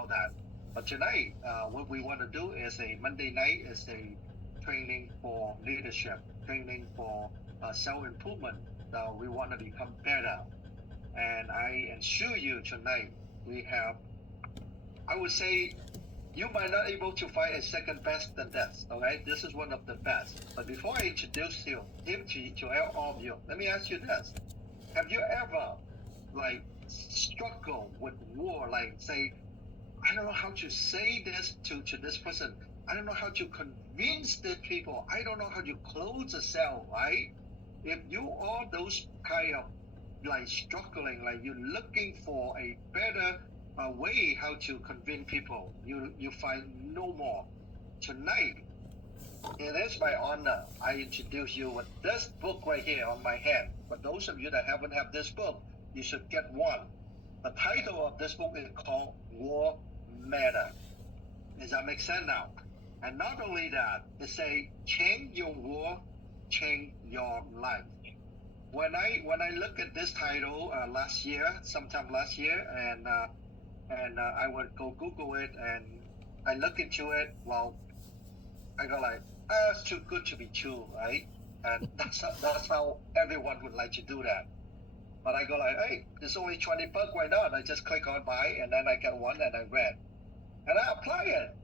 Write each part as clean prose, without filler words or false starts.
about that. But tonight, what we want to do is a Monday night is a training for leadership, training for self-improvement. We want to become better. And I assure you tonight, we have, I would say, you might not able to find a second best than this. Okay, this is one of the best. But before I introduce him to all of you, let me ask you this: have you ever like struggle with war? Like say, I don't know how to say this to this person. I don't know how to convince the people. I don't know how to close a sale, right? If you are those kind of like struggling, like you're looking for a better way how to convince people, you find no more. Tonight, it is my honor. I introduce you with this book right here on my hand. For those of you that haven't had this book, you should get one. The title of this book is called War Matter. Does that make sense now? And not only that, it say change your war, change your life. When I look at this title sometime last year, and I would go Google it and I look into it. Well, I go like, it's too good to be true, right? And that's how everyone would like to do that. But I go like, hey, there's only $20. Why not? I just click on buy, and then I get one, and I read, and I apply it.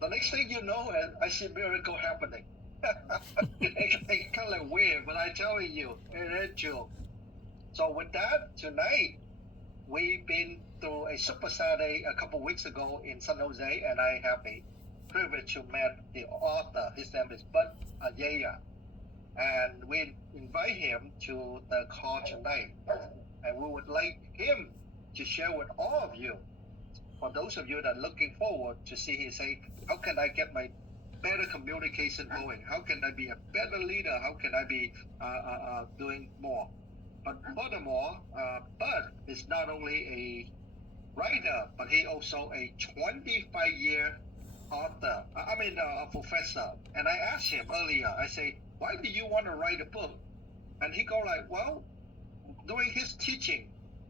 The next thing you know, I see miracle happening. It's kind of weird, but I'm telling you, it is true. So with that, tonight, we've been through a Super Saturday a couple weeks ago in San Jose, and I have a privilege to meet the author. His name is Bud Ayaya. And we invite him to the call tonight. And we would like him to share with all of you, for those of you that are looking forward to see him say, how can I get my better communication going? How can I be a better leader? How can I be doing more? But furthermore, Bud is not only a writer, but he also a 25-year author. A professor. And I asked him earlier, I say, why do you want to write a book? And he go like, well, during his teaching,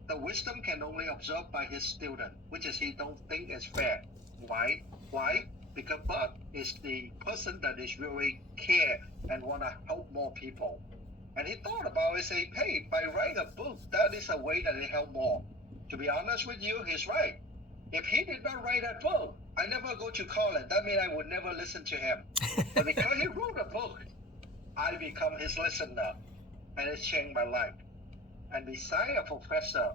the wisdom can only absorb by his student, which is he don't think is fair. Why? Why? Because Bud is the person that is really care and want to help more people. And he thought about it, say, hey, by writing a book, that is a way that it help more. To be honest with you, he's right. If he did not write that book, I never go to college. That means I would never listen to him. But because he wrote a book, I become his listener, and it changed my life. And besides a professor,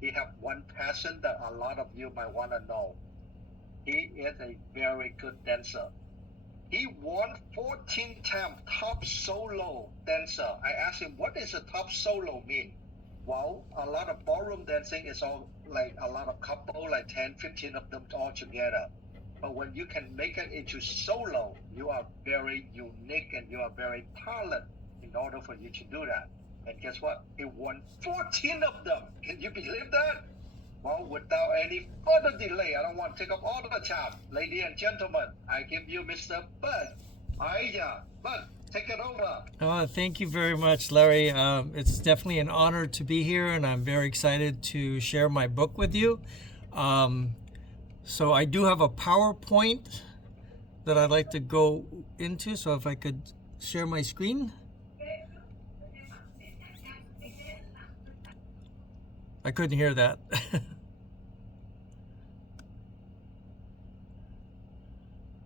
he have one passion that a lot of you might want to know. He is a very good dancer. He won 14 times top solo dancer. I asked him, what does a top solo mean? Well, a lot of ballroom dancing is all like a lot of couple, like 10, 15 of them all together. But when you can make it into solo, you are very unique and you are very talented in order for you to do that. And guess what? He won 14 of them. Can you believe that? Well, without any further delay, I don't want to take up all the time. Ladies and gentlemen, I give you Mr. Bud Ayaya. Bud, take it over. Oh, thank you very much, Larry. It's definitely an honor to be here, and I'm very excited to share my book with you. So I do have a PowerPoint that I'd like to go into. So if I could share my screen. I couldn't hear that.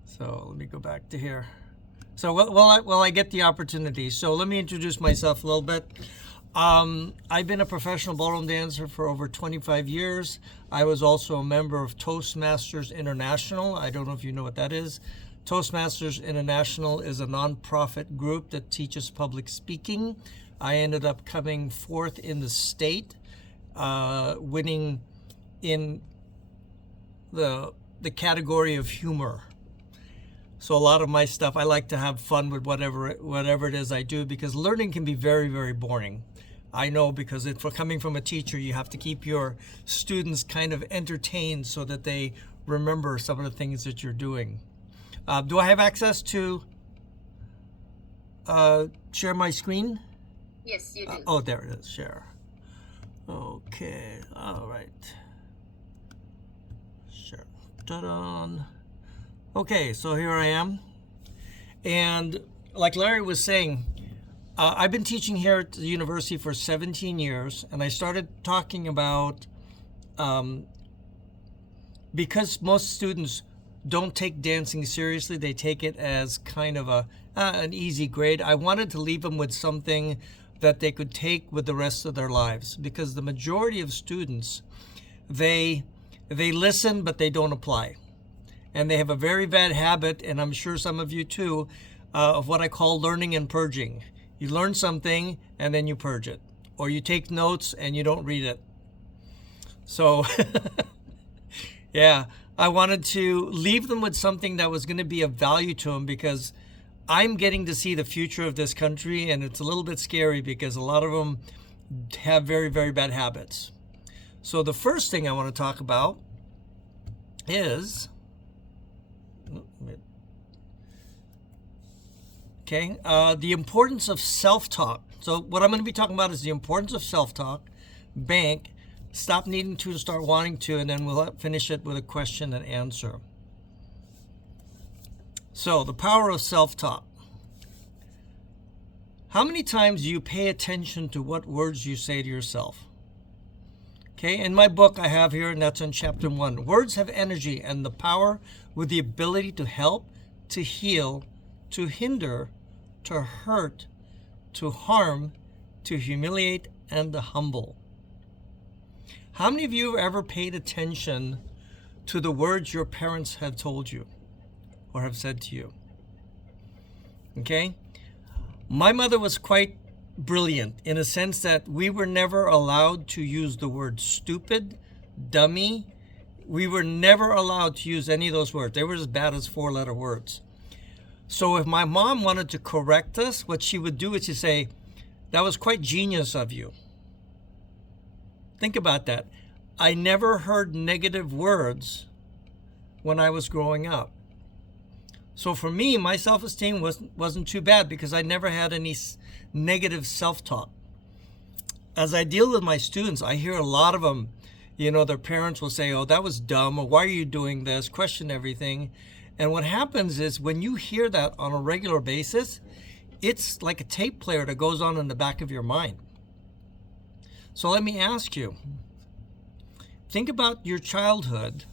So let me go back to here. So while I get the opportunity, so let me introduce myself a little bit. I've been a professional ballroom dancer for over 25 years. I was also a member of Toastmasters International. I don't know if you know what that is. Toastmasters International is a nonprofit group that teaches public speaking. I ended up coming fourth in the state, winning in the category of humor. So a lot of my stuff, I like to have fun with whatever it is I do, because learning can be very, very boring. I know, because for coming from a teacher, you have to keep your students kind of entertained so that they remember some of the things that you're doing. Do I have access to share my screen? Yes, you do. Oh, there it is, share. Okay, all right. Sure. Ta-da. Okay, so here I am. And like Larry was saying, I've been teaching here at the university for 17 years, and I started talking about, because most students don't take dancing seriously, they take it as kind of an easy grade. I wanted to leave them with something that they could take with the rest of their lives, because the majority of students, they listen, but they don't apply. And they have a very bad habit, and I'm sure some of you too, of what I call learning and purging. You learn something and then you purge it, or you take notes and you don't read it. So yeah, I wanted to leave them with something that was going to be of value to them, because I'm getting to see the future of this country, and it's a little bit scary because a lot of them have very, very bad habits. So the first thing I want to talk about is, the importance of self-talk. So what I'm going to be talking about is the importance of self-talk, bank, stop needing to start wanting to, and then we'll finish it with a question and answer. So the power of self-talk. How many times do you pay attention to what words you say to yourself? Okay, in my book I have here, and that's in chapter 1. Words have energy and the power with the ability to help, to heal, to hinder, to hurt, to harm, to humiliate, and to humble. How many of you have ever paid attention to the words your parents have told you or have said to you? Okay? My mother was quite brilliant in a sense that we were never allowed to use the word stupid, dummy. We were never allowed to use any of those words. They were as bad as 4-letter words. So if my mom wanted to correct us, what she would do is she'd say, "That was quite genius of you." Think about that. I never heard negative words when I was growing up. So for me, my self-esteem wasn't too bad because I never had any negative self-talk. As I deal with my students, I hear a lot of them, their parents will say, "Oh, that was dumb," or "Why are you doing this?" Question everything. And what happens is when you hear that on a regular basis, it's like a tape player that goes on in the back of your mind. So let me ask you, think about your childhood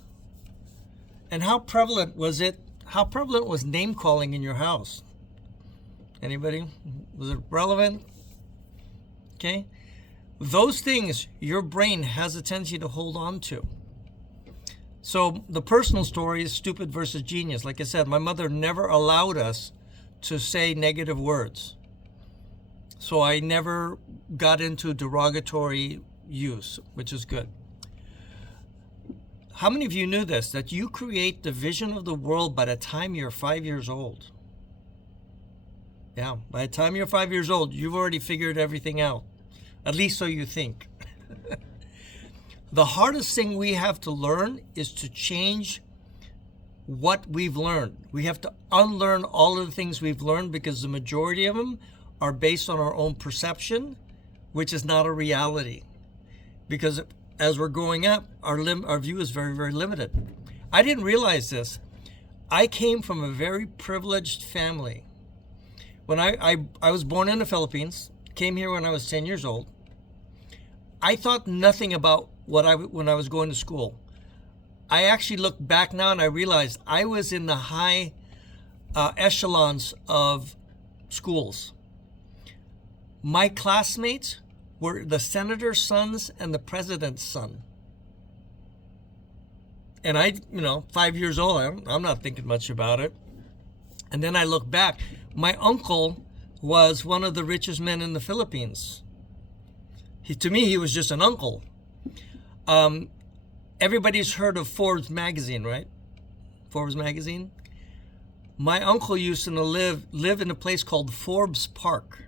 and how prevalent was it? How prevalent was name calling in your house? Anybody? Was it relevant? Okay. Those things your brain has a tendency to hold on to. So the personal story is stupid versus genius. Like I said, my mother never allowed us to say negative words. So I never got into derogatory use, which is good. How many of you knew this, that you create the vision of the world by the time you're 5 years old? Yeah, by the time you're 5 years old, you've already figured everything out. At least so you think. The hardest thing we have to learn is to change what we've learned. We have to unlearn all of the things we've learned because the majority of them are based on our own perception, which is not a reality. Because as we're growing up, our view is very, very limited. I didn't realize this. I came from a very privileged family. When I was born in the Philippines, came here when I was 10 years old. I thought nothing about when I was going to school. I actually look back now and I realized I was in the high echelons of schools. My classmates were the senator's sons and the president's son. And I, 5 years old, I'm not thinking much about it. And then I look back. My uncle was one of the richest men in the Philippines. To me, he was just an uncle. Everybody's heard of Forbes magazine, right? Forbes magazine. My uncle used to live in a place called Forbes Park.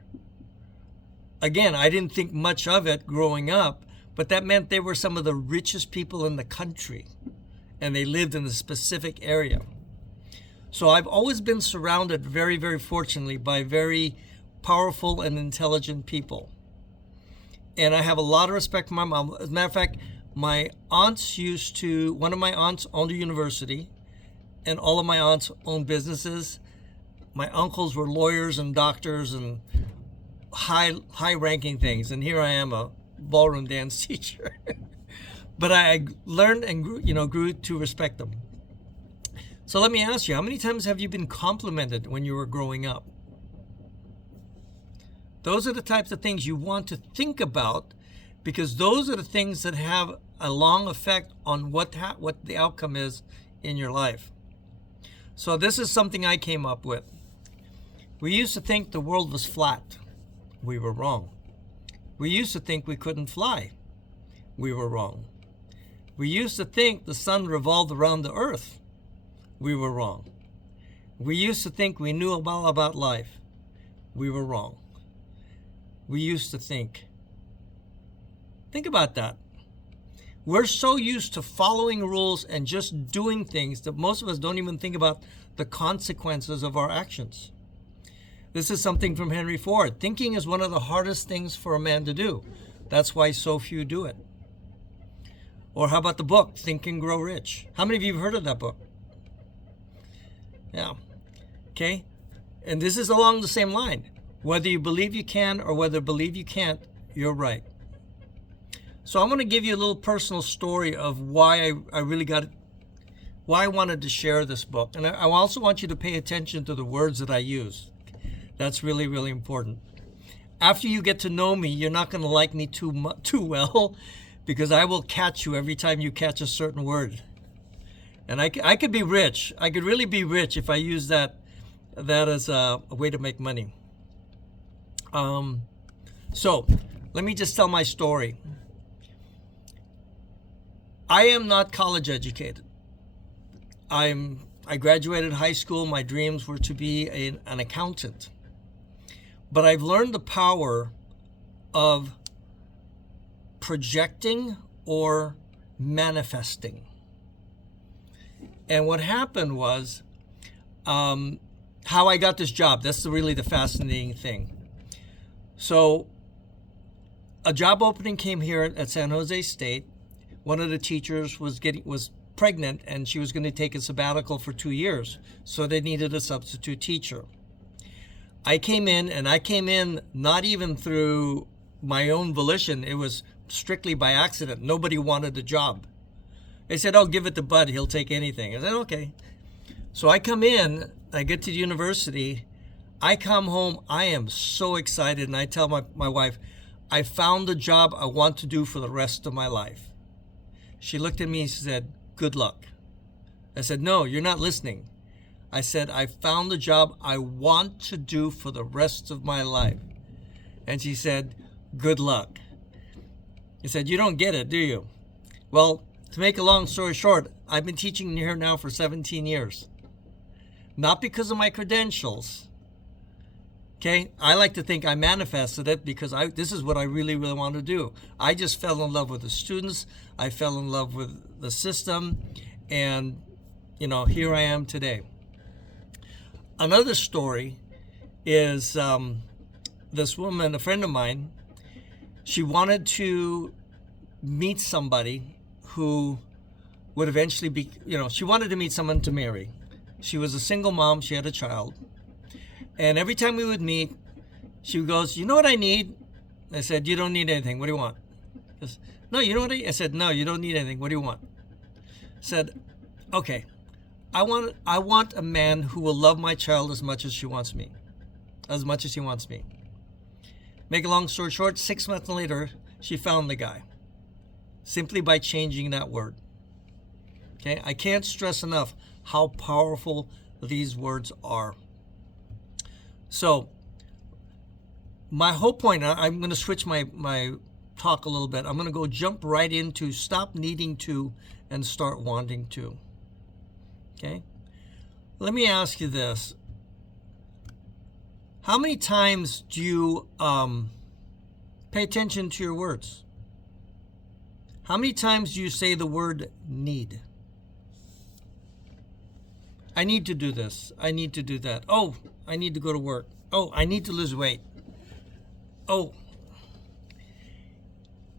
Again, I didn't think much of it growing up, but that meant they were some of the richest people in the country, and they lived in a specific area. So I've always been surrounded, very, very fortunately, by very powerful and intelligent people. And I have a lot of respect for my mom. As a matter of fact, my aunts one of my aunts owned a university, and all of my aunts owned businesses. My uncles were lawyers and doctors and high ranking things, and here I am, a ballroom dance teacher. But I learned and grew to respect them. So let me ask you, how many times have you been complimented when you were growing up? Those are the types of things you want to think about, because those are the things that have a long effect on what the outcome is in your life. So this is something I came up with. We used to think the world was flat. We were wrong. We used to think we couldn't fly. We were wrong. We used to think the sun revolved around the earth. We were wrong. We used to think we knew all about life. We were wrong. We used to think about that. We're so used to following rules and just doing things that most of us don't even think about the consequences of our actions. This is something from Henry Ford. Thinking is one of the hardest things for a man to do. That's why so few do it. Or how about the book, Think and Grow Rich? How many of you have heard of that book? Yeah. Okay. And this is along the same line. Whether you believe you can or whether you believe you can't, you're right. So I'm going to give you a little personal story of why why I wanted to share this book. And I also want you to pay attention to the words that I use. That's really, really important. After you get to know me, you're not going to like me too well, because I will catch you every time you catch a certain word. And I could be rich. I could really be rich if I use that as a way to make money. So let me just tell my story. I am not college educated. I graduated high school. My dreams were to be an accountant. But I've learned the power of projecting or manifesting. And what happened was how I got this job. That's really the fascinating thing. So a job opening came here at San Jose State. One of the teachers was pregnant, and she was going to take a sabbatical for 2 years. So they needed a substitute teacher. I came in not even through my own volition. It was strictly by accident. Nobody wanted the job. They said, "Oh, give it to Bud. He'll take anything." I said, "Okay." So I come in, I get to the university, I come home, I am so excited, and I tell my wife, "I found the job I want to do for the rest of my life." She looked at me and she said, "Good luck." I said, "No, you're not listening." I said, "I found the job I want to do for the rest of my life." And she said, "Good luck." I said, "You don't get it, do you?" Well, to make a long story short, I've been teaching here now for 17 years. Not because of my credentials. Okay, I like to think I manifested it because this is what I really, really want to do. I just fell in love with the students. I fell in love with the system. And, here I am today. Another story is this woman, a friend of mine, she wanted to meet somebody who would eventually be, she wanted to meet someone to marry. She was a single mom. She had a child. And every time we would meet, she goes, "You know what I need?" I said, "You don't need anything. What do you want?" She goes, "No, you know what I said, "No, you don't need anything. What do you want?" I said, "Okay, I want a man who will love my child as much as he wants me. Make a long story short, 6 months later, she found the guy. Simply by changing that word. Okay, I can't stress enough how powerful these words are. So, my whole point, I'm going to switch my talk a little bit. I'm going to jump right into stop needing to and start wanting to. Okay? Let me ask you this. How many times do you pay attention to your words? How many times do you say the word need? I need to do this. I need to do that. Oh, I need to go to work. Oh, I need to lose weight. Oh.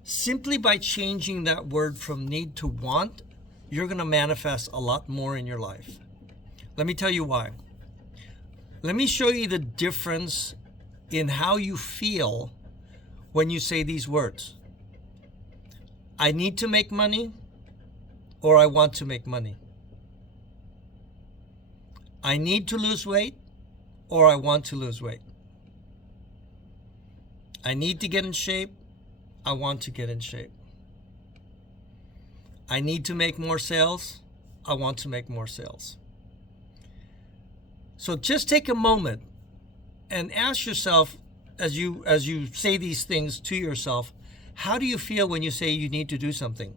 Simply by changing that word from need to want, you're going to manifest a lot more in your life. Let me tell you why. Let me show you the difference in how you feel when you say these words. I need to make money, or I want to make money. I need to lose weight, or I want to lose weight. I need to get in shape, I want to get in shape. I need to make more sales, I want to make more sales. So just take a moment and ask yourself, as you say these things to yourself, how do you feel when you say you need to do something?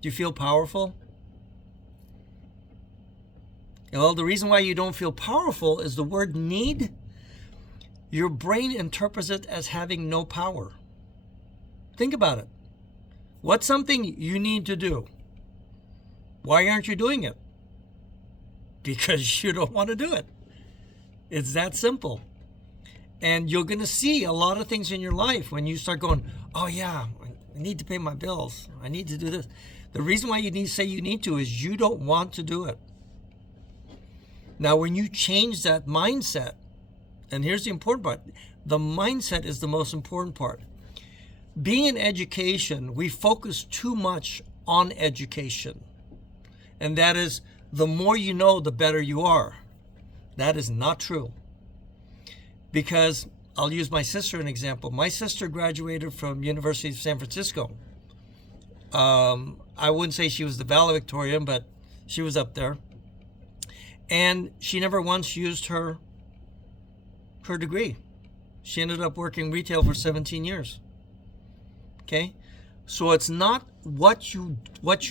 Do you feel powerful? Well, the reason why you don't feel powerful is the word need. Your brain interprets it as having no power. Think about it. What's something you need to do? Why aren't you doing it? Because you don't want to do it. It's that simple. And you're going to see a lot of things in your life when you start going, oh yeah, I need to pay my bills. I need to do this. The reason why you need to say you need to is you don't want to do it. Now, when you change that mindset, and here's the important part, the mindset is the most important part. Being in education, we focus too much on education. And that is, the more you know, the better you are. That is not true. Because I'll use my sister as an example. My sister graduated from University of San Francisco. I wouldn't say she was the valedictorian, but she was up there. And she never once used her degree. She ended up working retail for 17 years. Okay? So it's not what you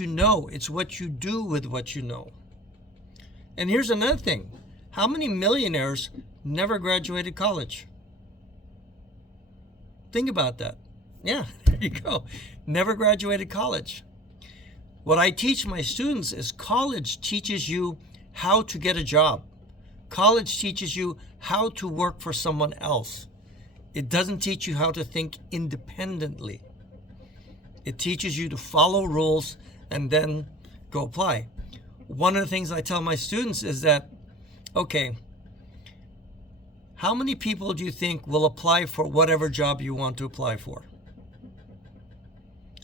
know, it's what you do with what you know. And here's another thing. How many millionaires never graduated college? Think about that. Yeah, there you go. Never graduated college. What I teach my students is college teaches you how to get a job. College teaches you how to work for someone else. It doesn't teach you how to think independently. It teaches you to follow rules and then go apply. One of the things I tell my students is that, okay, how many people do you think will apply for whatever job you want to apply for?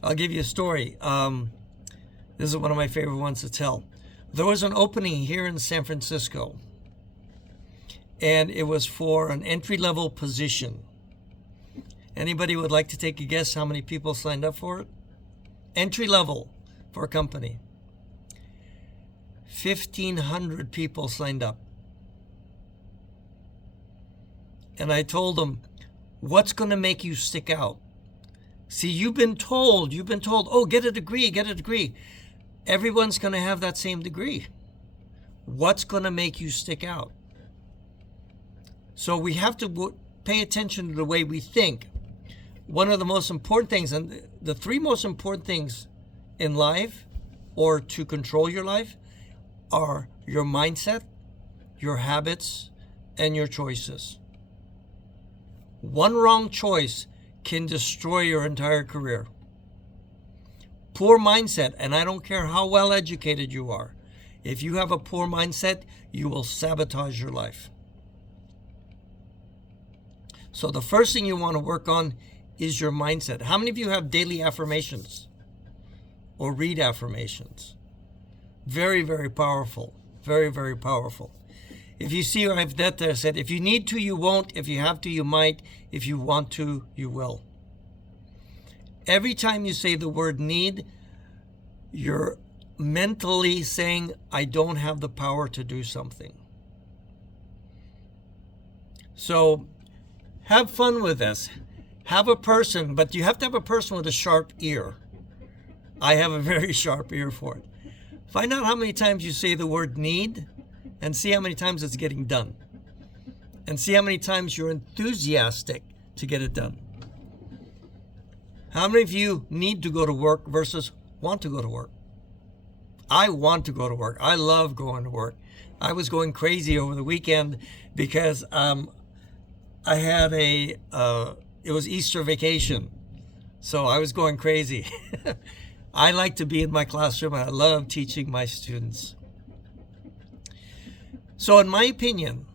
I'll give you a story. This is one of my favorite ones to tell. There was an opening here in San Francisco, and it was for an entry-level position. Anybody would like to take a guess how many people signed up for it? Entry-level for a company. 1,500 people signed up. And I told them, what's going to make you stick out? See, you've been told, oh, get a degree. Everyone's going to have that same degree. What's going to make you stick out? So we have to pay attention to the way we think. One of the most important things, and the three most important things in life, or to control your life, are your mindset, your habits, and your choices. One wrong choice can destroy your entire career. Poor mindset, and I don't care how well educated you are, if you have a poor mindset, you will sabotage your life. So the first thing you want to work on is your mindset. How many of you have daily affirmations or read affirmations? Very, very powerful. Very, very powerful. If you see what I've done there, said, if you need to, you won't. If you have to, you might. If you want to, you will. Every time you say the word need, you're mentally saying, I don't have the power to do something. So have fun with this. Have a person, but you have to have a person with a sharp ear. I have a very sharp ear for it. Find out how many times you say the word need and see how many times it's getting done. And see how many times you're enthusiastic to get it done. How many of you need to go to work versus want to go to work? I want to go to work. I love going to work. I was going crazy over the weekend because I had it was Easter vacation. So I was going crazy. I like to be in my classroom and I love teaching my students. So in my opinion,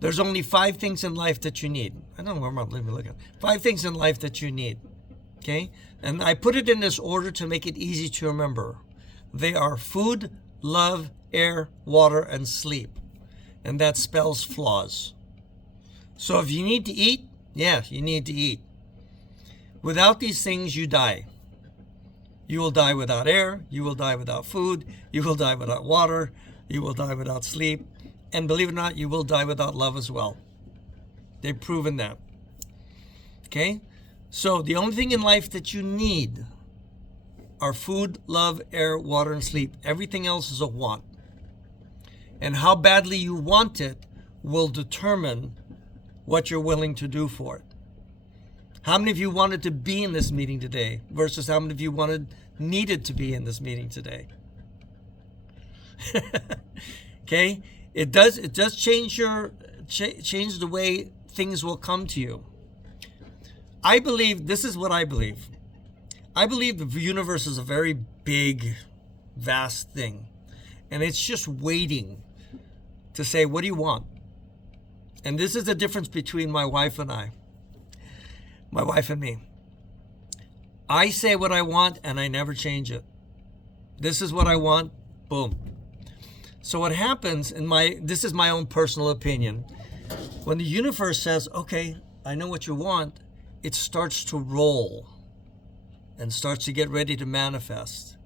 there's only 5 things in life that you need. I don't know where I'm looking. 5 things in life that you need. Okay? And I put it in this order to make it easy to remember. They are food, love, air, water, and sleep. And that spells flaws. So if you need to eat, yeah, you need to eat. Without these things, you die. You will die without air. You will die without food. You will die without water. You will die without sleep. And believe it or not, you will die without love as well. They've proven that. Okay? So the only thing in life that you need are food, love, air, water, and sleep. Everything else is a want. And how badly you want it will determine what you're willing to do for it. How many of you wanted to be in this meeting today versus how many of you needed to be in this meeting today? Okay? It does change change the way things will come to you. I believe, this is what I believe. I believe the universe is a very big, vast thing. And it's just waiting to say, what do you want? And this is the difference between my wife and I. My wife and me. I say what I want and I never change it. This is what I want, boom. So what happens this is my own personal opinion. When the universe says, okay, I know what you want, it starts to roll and starts to get ready to manifest.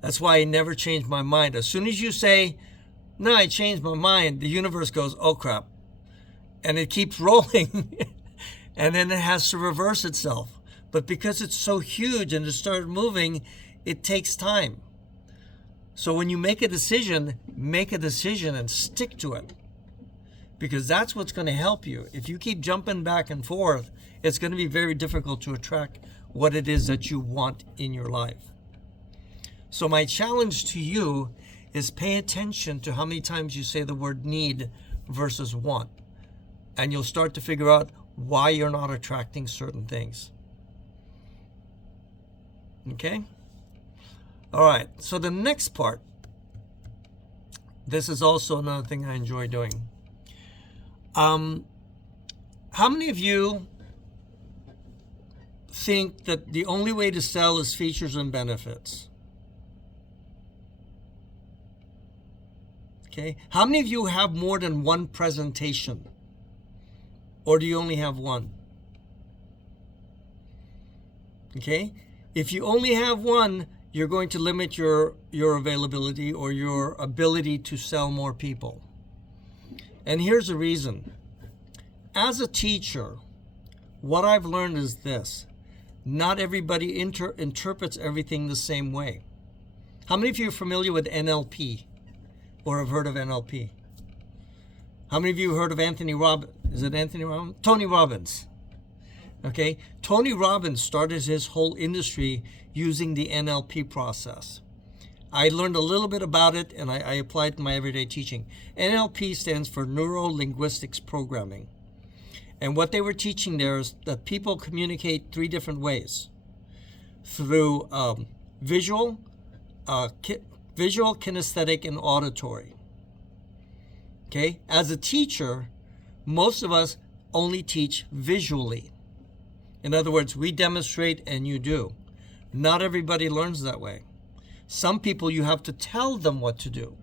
That's why I never change my mind. As soon as you say, no, I changed my mind, the universe goes, oh crap. And it keeps rolling. And then it has to reverse itself. But because it's so huge and it started moving, it takes time. So when you make a decision and stick to it. Because that's what's going to help you. If you keep jumping back and forth, it's going to be very difficult to attract what it is that you want in your life. So my challenge to you is pay attention to how many times you say the word need versus want. And you'll start to figure out why you're not attracting certain things. Okay? All right, so the next part, this is also another thing I enjoy doing. How many of you think that the only way to sell is features and benefits? Okay, how many of you have more than one presentation? Or do you only have one? Okay, if you only have one, you're going to limit your availability or your ability to sell more people. And here's the reason. As a teacher, what I've learned is this. Not everybody interprets everything the same way. How many of you are familiar with NLP or have heard of NLP? How many of you have heard of Anthony Robbins? Is it Anthony Robbins? Tony Robbins. Okay, Tony Robbins started his whole industry using the NLP process. I learned a little bit about it and I applied it to my everyday teaching. NLP stands for Neuro-Linguistics Programming. And what they were teaching there is that people communicate 3 different ways. Through visual, kinesthetic, and auditory. Okay, as a teacher, most of us only teach visually. In other words, we demonstrate and you do. Not everybody learns that way. Some people you have to tell them what to do.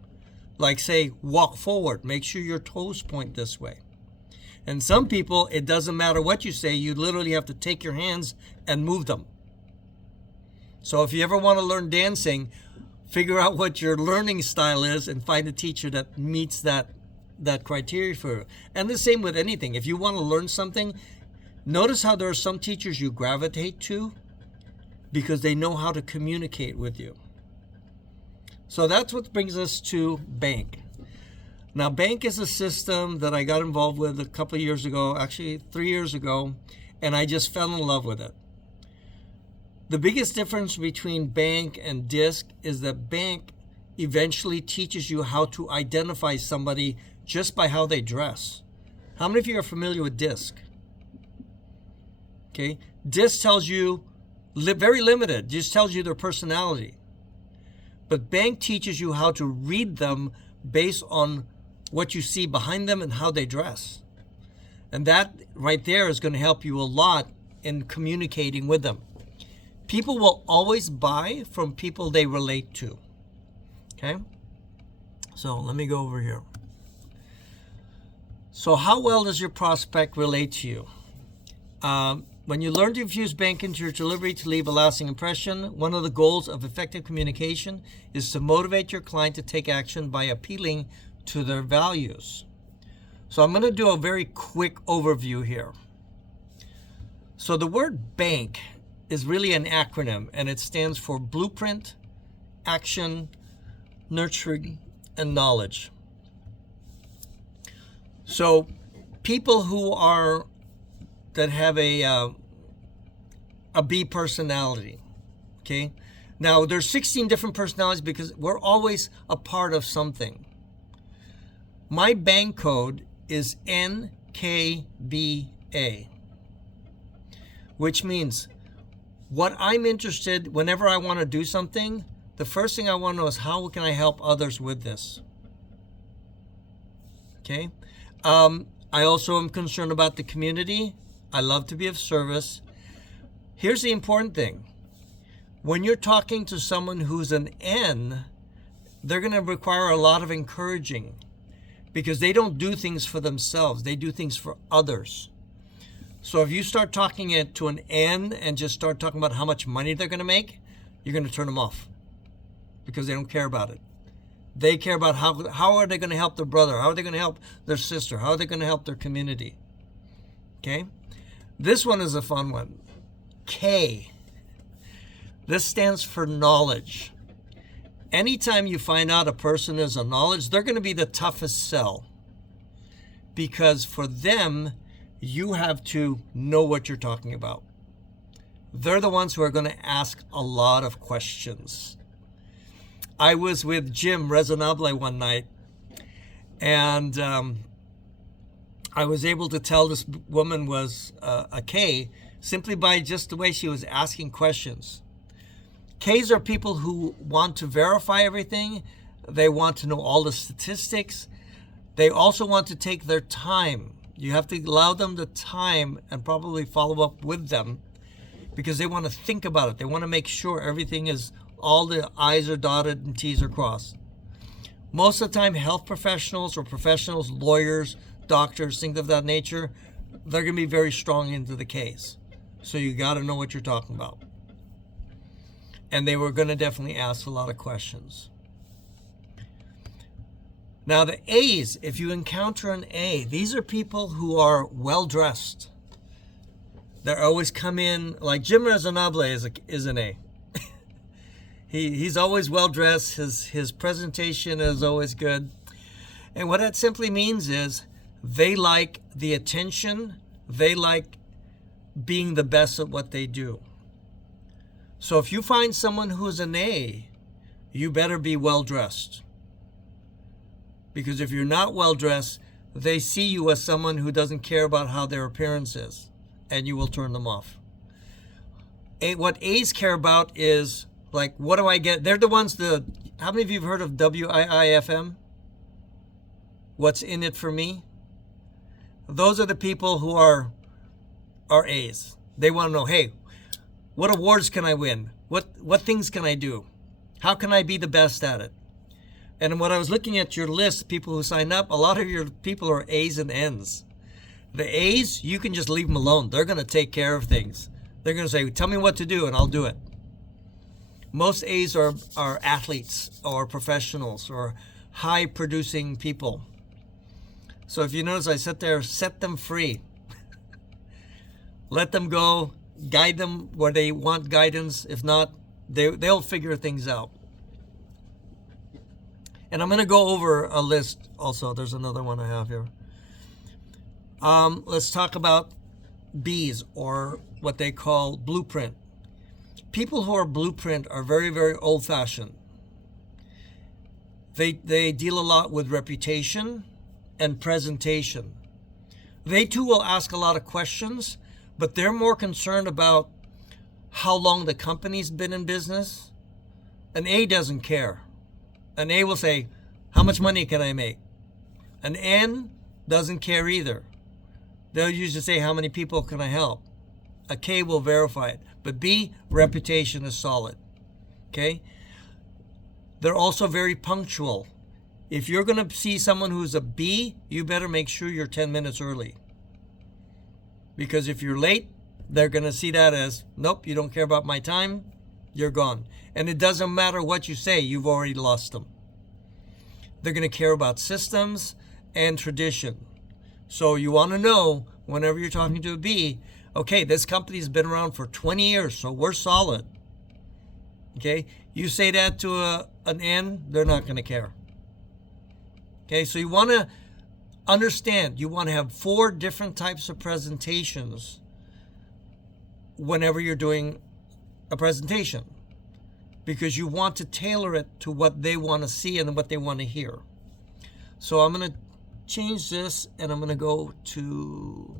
Like say, walk forward, make sure your toes point this way. And some people, it doesn't matter what you say, you literally have to take your hands and move them. So if you ever want to learn dancing, figure out what your learning style is and find a teacher that meets that criteria for you. And the same with anything. If you want to learn something, notice how there are some teachers you gravitate to because they know how to communicate with you. So that's what brings us to Bank. Now, Bank is a system that I got involved with a couple of years ago, actually 3 years ago, and I just fell in love with it. The biggest difference between Bank and DISC is that Bank eventually teaches you how to identify somebody just by how they dress. How many of you are familiar with DISC? Okay, DISC tells you Very limited. Just tells you their personality. But bank teaches you how to read them based on what you see behind them and how they dress. And that right there is going to help you a lot in communicating with them. People will always buy from people they relate to. Okay? So let me go over here. So how well does your prospect relate to you? When you learn to infuse bank into your delivery to leave a lasting impression, one of the goals of effective communication is to motivate your client to take action by appealing to their values. So I'm going to do a very quick overview here. So the word bank is really an acronym, and it stands for Blueprint, Action, Nurturing, and Knowledge. So people that have a B personality, okay? Now there's 16 different personalities because we're always a part of something. My bank code is NKBA, which means what I'm interested, whenever I want to do something, the first thing I want to know is how can I help others with this? Okay? I also am concerned about the community. I love to be of service. Here's the important thing. When you're talking to someone who's an N, they're going to require a lot of encouraging because they don't do things for themselves. They do things for others. So if you start talking it to an N and just start talking about how much money they're going to make, you're going to turn them off because they don't care about it. They care about how are they going to help their brother? How are they going to help their sister? How are they going to help their community? Okay? This one is a fun one. K. This stands for knowledge. Anytime you find out a person is a knowledge, they're going to be the toughest sell. Because for them, you have to know what you're talking about. They're the ones who are going to ask a lot of questions. I was with Jim Resonable one night, and I was able to tell this woman was a K simply by just the way she was asking questions. Ks are people who want to verify everything. They want to know all the statistics. They also want to take their time. You have to allow them the time and probably follow up with them because they want to think about it. They want to make sure everything is, all the I's are dotted and T's are crossed. Most of the time, health professionals or professionals, lawyers, doctors, things of that nature, they're going to be very strong into the case. So you got to know what you're talking about. And they were going to definitely ask a lot of questions. Now the A's, if you encounter an A, these are people who are well-dressed. They always come in, like Jim Resonable is an A. He's always well-dressed. His presentation is always good. And what that simply means is they like the attention. They like being the best at what they do. So if you find someone who's an A, you better be well-dressed. Because if you're not well-dressed, they see you as someone who doesn't care about how their appearance is, and you will turn them off. What A's care about is, like, what do I get? They're the ones how many of you have heard of WIIFM? What's in it for me? Those are the people who are A's. They want to know, hey, what awards can I win? What things can I do? How can I be the best at it? And when I was looking at your list, people who signed up, a lot of your people are A's and N's. The A's, you can just leave them alone. They're going to take care of things. They're going to say, tell me what to do and I'll do it. Most A's are athletes or professionals or high-producing people. So if you notice, I sit there, set them free. Let them go, guide them where they want guidance. If not, they'll figure things out. And I'm going to go over a list also. There's another one I have here. Let's talk about B's, or what they call blueprint. People who are blueprint are very, very old-fashioned. They deal a lot with reputation and presentation. They too will ask a lot of questions, but they're more concerned about how long the company's been in business. An A doesn't care. An A will say, how much money can I make? An N doesn't care either. They'll usually say, how many people can I help? A K will verify it. But B, reputation is solid. Okay? They're also very punctual. If you're going to see someone who's a B, you better make sure you're 10 minutes early. Because if you're late, they're going to see that as, nope, you don't care about my time, you're gone. And it doesn't matter what you say, you've already lost them. They're going to care about systems and tradition. So you want to know, whenever you're talking to a B, okay, this company's been around for 20 years, so we're solid. Okay, you say that to an N, they're not going to care. Okay, so you want to understand, you want to have 4 different types of presentations whenever you're doing a presentation, because you want to tailor it to what they want to see and what they want to hear. So I'm going to change this and I'm going to go to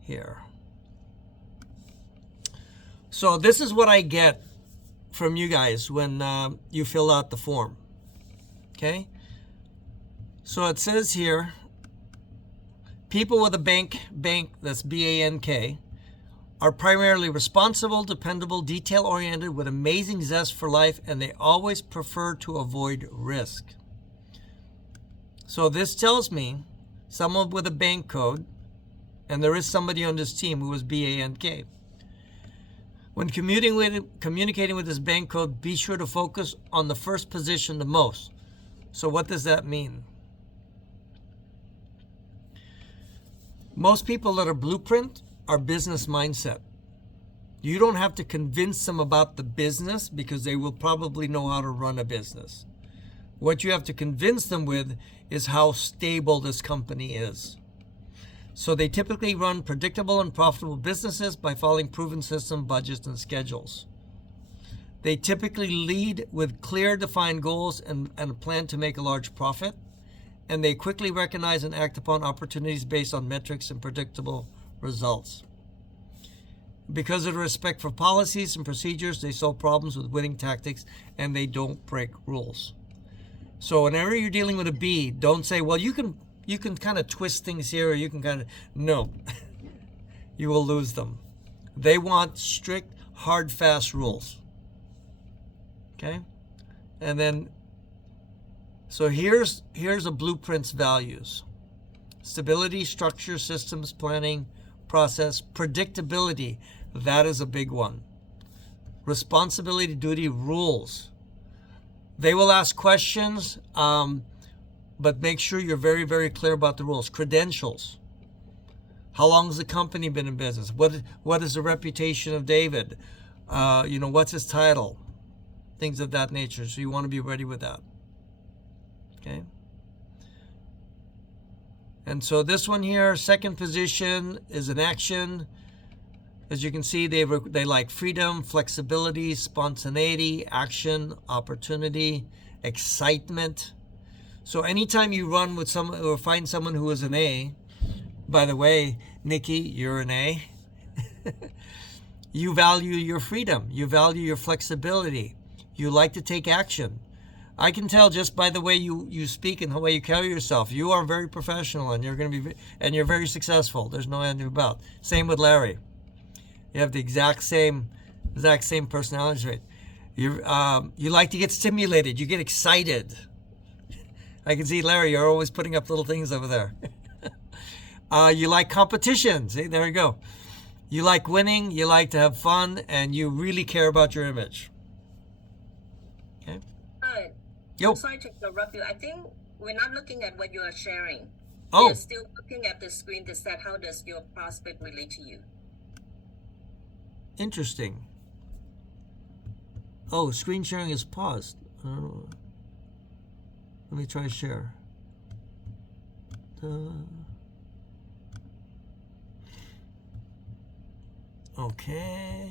here. So this is what I get from you guys when you fill out the form. Okay? So it says here, people with a bank, that's B-A-N-K, are primarily responsible, dependable, detail-oriented, with amazing zest for life, and they always prefer to avoid risk. So this tells me someone with a bank code, and there is somebody on this team who is B-A-N-K. When communicating with this bank code, be sure to focus on the first position the most. So what does that mean? Most people that are blueprint are business mindset. You don't have to convince them about the business because they will probably know how to run a business. What you have to convince them with is how stable this company is. So they typically run predictable and profitable businesses by following proven system, budgets, and schedules. They typically lead with clear, defined goals and a plan to make a large profit. And they quickly recognize and act upon opportunities based on metrics and predictable results. Because of the respect for policies and procedures, they solve problems with winning tactics and they don't break rules. So whenever you're dealing with a B, don't say, well, you can kind of twist things here, or you can kind of, no. You will lose them. They want strict, hard, fast rules. Okay? And then, so here's a blueprint's values. Stability, structure, systems, planning, process, predictability. That is a big one. Responsibility, duty, rules. They will ask questions, but make sure you're very, very clear about the rules. Credentials. How long has the company been in business? What is the reputation of David? What's his title? Things of that nature. So you want to be ready with that. Okay. And so this one here, second position, is an action. As you can see, they like freedom, flexibility, spontaneity, action, opportunity, excitement. So anytime you run with someone or find someone who is an A, by the way, Nikki, you're an A. You value your freedom. You value your flexibility. You like to take action. I can tell just by the way you speak and the way you carry yourself. You are very professional, and you're very successful. There's no anything about. Same with Larry. You have the exact same personality trait. You like to get stimulated. You get excited. I can see Larry. You're always putting up little things over there. You like competition. See, there you go. You like winning. You like to have fun, and you really care about your image. Okay. Hi. Yo. I'm sorry to interrupt you. I think we're not looking at what you are sharing. Oh. We're still looking at the screen to set how does your prospect relate to you. Interesting. Oh, screen sharing is paused. Let me try share. Okay.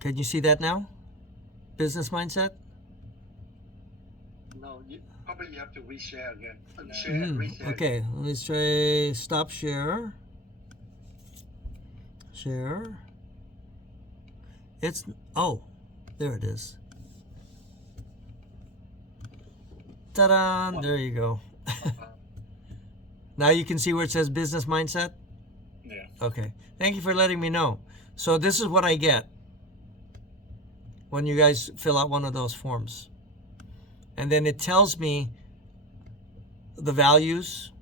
Can you see that now? Business mindset? No, you probably have to reshare again. Unshare and reshare. Okay, let me try stop share. Share. It's, oh, there it is. Ta-da! There you go. Now you can see where it says business mindset? Yeah. Okay. Thank you for letting me know. So this is what I get when you guys fill out one of those forms. And then it tells me the values.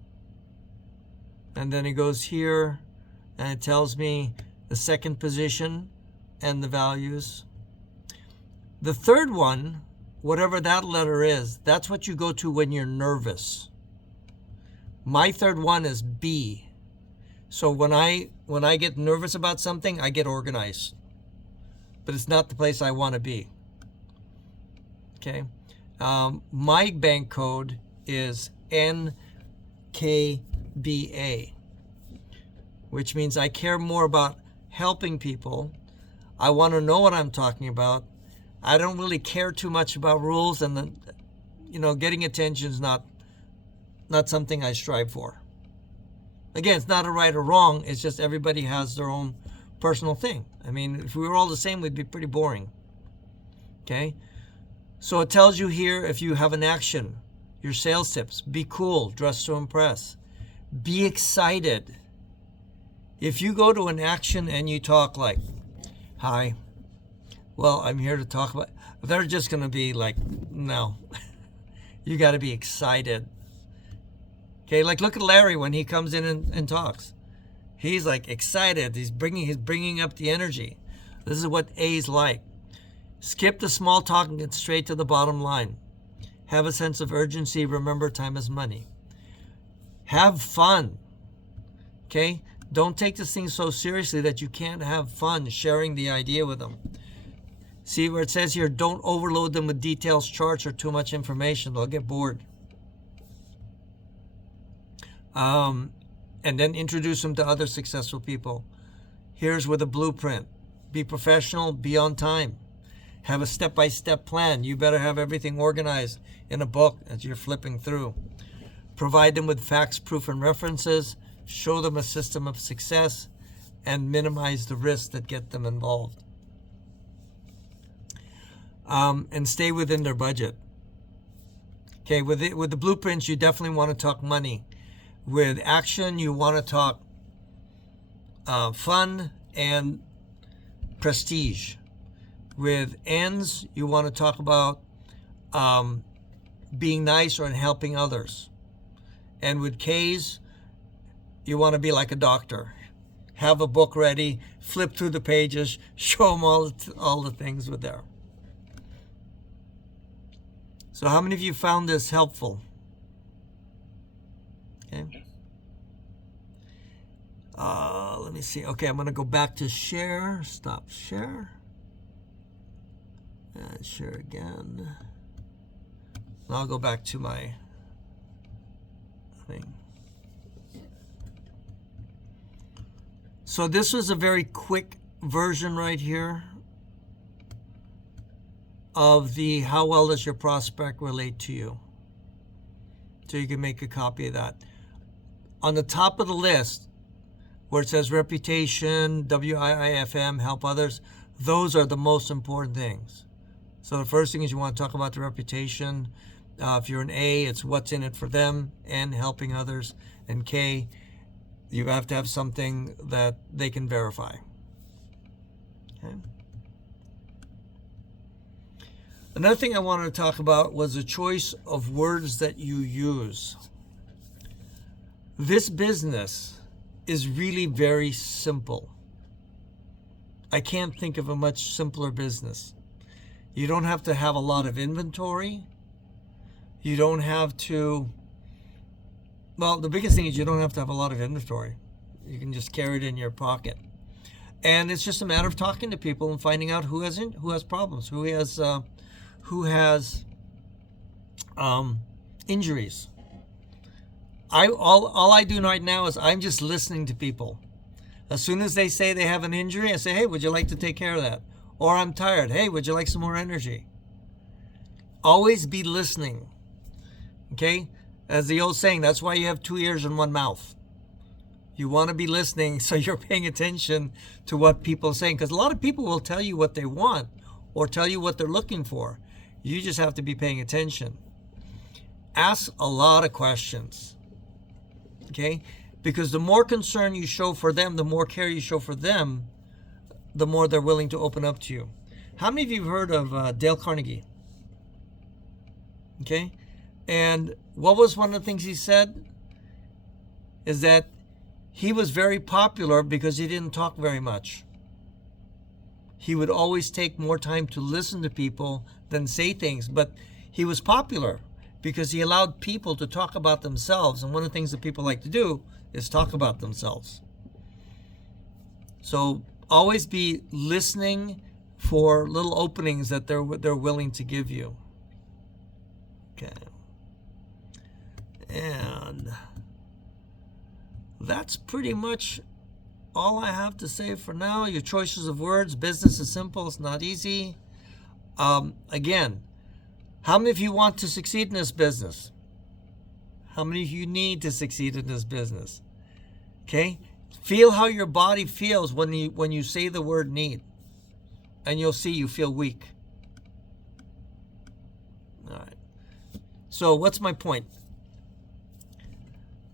And then it goes here and it tells me the second position and the values. The third one, whatever that letter is, that's what you go to when you're nervous. My third one is B. So when I get nervous about something, I get organized. But it's not the place I want to be. Okay. My bank code is NKBA, which means I care more about helping people. I want to know what I'm talking about. I don't really care too much about rules, and getting attention is not something I strive for. Again, it's not a right or wrong. It's just everybody has their own personal thing. I mean, if we were all the same, we'd be pretty boring. Okay? So it tells you here if you have an action, your sales tips. Be cool, dress to impress. Be excited. If you go to an action and you talk like, hi, well, I'm here to talk about, they're just going to be like, no. You got to be excited. Okay, like look at Larry when he comes in and talks. He's like excited. He's bringing up the energy. This is what A's like. Skip the small talk and get straight to the bottom line. Have a sense of urgency. Remember, time is money. Have fun. Okay? Don't take this thing so seriously that you can't have fun sharing the idea with them. See where it says here, don't overload them with details, charts, or too much information. They'll get bored. And then introduce them to other successful people. Here's with a blueprint. Be professional, be on time. Have a step-by-step plan. You better have everything organized in a book as you're flipping through. Provide them with facts, proof, and references. Show them a system of success and minimize the risks that get them involved. And stay within their budget. Okay, with the blueprints, you definitely want to talk money. With action, you want to talk fun and prestige. With ends, you want to talk about being nice or helping others. And with K's, you want to be like a doctor. Have a book ready, flip through the pages, show them all the things with there. So how many of you found this helpful? Okay. Let me see. Okay, I'm going to go back to share. Stop share. And share again. And I'll go back to my thing. So this was a very quick version right here of the how well does your prospect relate to you. So you can make a copy of that. On the top of the list, where it says reputation, WIIFM, help others, those are the most important things. So the first thing is you want to talk about the reputation. If you're an A, it's what's in it for them, N, helping others, and K, you have to have something that they can verify. Okay. Another thing I wanted to talk about was the choice of words that you use. This business is really very simple. I can't think of a much simpler business. You don't have to have a lot of inventory. You don't have to, well, the biggest thing is you don't have to have a lot of inventory. You can just carry it in your pocket. And it's just a matter of talking to people and finding out who has problems, who has injuries. All I do right now is I'm just listening to people. As soon as they say they have an injury, I say, hey, would you like to take care of that? Or I'm tired. Hey, would you like some more energy? Always be listening. Okay? As the old saying, that's why you have 2 ears and 1 mouth. You want to be listening so you're paying attention to what people are saying. Because a lot of people will tell you what they want or tell you what they're looking for. You just have to be paying attention. Ask a lot of questions. Okay? Because the more concern you show for them, the more care you show for them, the more they're willing to open up to you. How many of you have heard of Dale Carnegie? Okay? And what was one of the things he said? Is that he was very popular because he didn't talk very much. He would always take more time to listen to people than say things. But he was popular because he allowed people to talk about themselves. And one of the things that people like to do is talk about themselves. So always be listening for little openings that they're willing to give you. Okay. And that's pretty much all I have to say for now. Your choices of words. Business is simple. It's not easy. Again, how many of you want to succeed in this business? How many of you need to succeed in this business? Okay? Feel how your body feels when you say the word need. And you'll see you feel weak. All right. So what's my point?